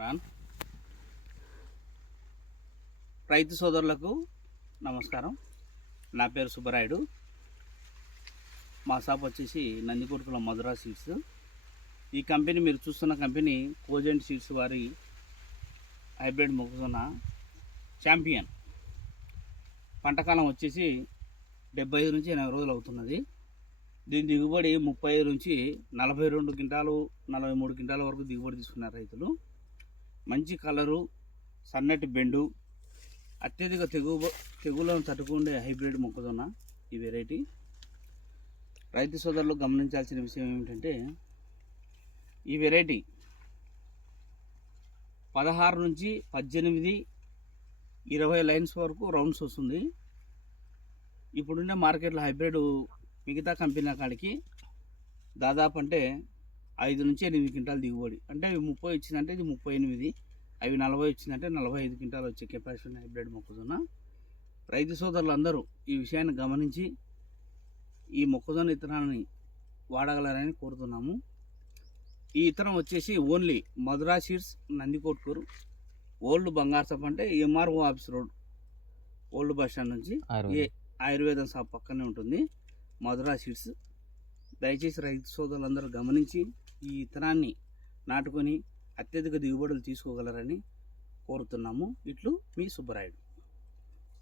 రాన్ రైతు సోదరులకు నమస్కారం. నా పేరు సుబ్బరాయుడు. మా షాప్ వచ్చేసి నందికొట్కల మధురా సీడ్స్. ఈ కంపెనీ మీరు చూస్తున్న కంపెనీ కోజెంట్ సీడ్స్ వారి హైబ్రిడ్ మొక్కజొన్న ఛాంపియన్. పంటకాలం వచ్చేసి 75 నుంచి 80 రోజులు అవుతున్నది. దీని దిగుబడి 35 నుంచి 42 క్వింటాలు 43 క్వింటాల వరకు దిగుబడి తీసుకున్నారు రైతులు. మంచి కలరు, సన్నటి బెండు, అత్యధిక తెగులను తట్టుకుండే హైబ్రిడ్ మొక్కజొన్న ఈ వెరైటీ. రైతు సోదరులు గమనించాల్సిన విషయం ఏమిటంటే, ఈ వెరైటీ 16 నుంచి 18, 20 లైన్స్ వరకు రౌండ్స్ వస్తుంది. ఇప్పుడున్న మార్కెట్లో హైబ్రిడ్ మిగతా కంపెనీల కాడికి దాదాపు అంటే 5 నుంచి 8 క్వింటాలు దిగుబడి, అంటే 30 ఇచ్చిందంటే ఇది 38, అవి 40 ఇచ్చిందంటే 45 క్వింటాలు వచ్చే కెపాసిటీ ఉన్న హైబ్రిడ్ మొక్కజొన్న. రైతు సోదరులు అందరూ ఈ విషయాన్ని గమనించి ఈ మొక్కజొన్న ఇత్తనాన్ని వాడగలరని కోరుతున్నాము. ఈ ఇత్తనం వచ్చేసి only Madhura seeds, Nandikotkur, old బంగార్సప్ అంటే MRO office road, old bus stand నుంచి ఆయుర్వేదం షాప్ పక్కనే ఉంటుంది మధురా సీడ్స్. దయచేసి రైతు సోదరులందరూ గమనించి ఈ ఇత్తనాన్ని నాటుకొని అత్యధిక దిగుబడులు తీసుకోగలరని కోరుతున్నాము. ఇట్లు మీ సుబ్బరాయుడు.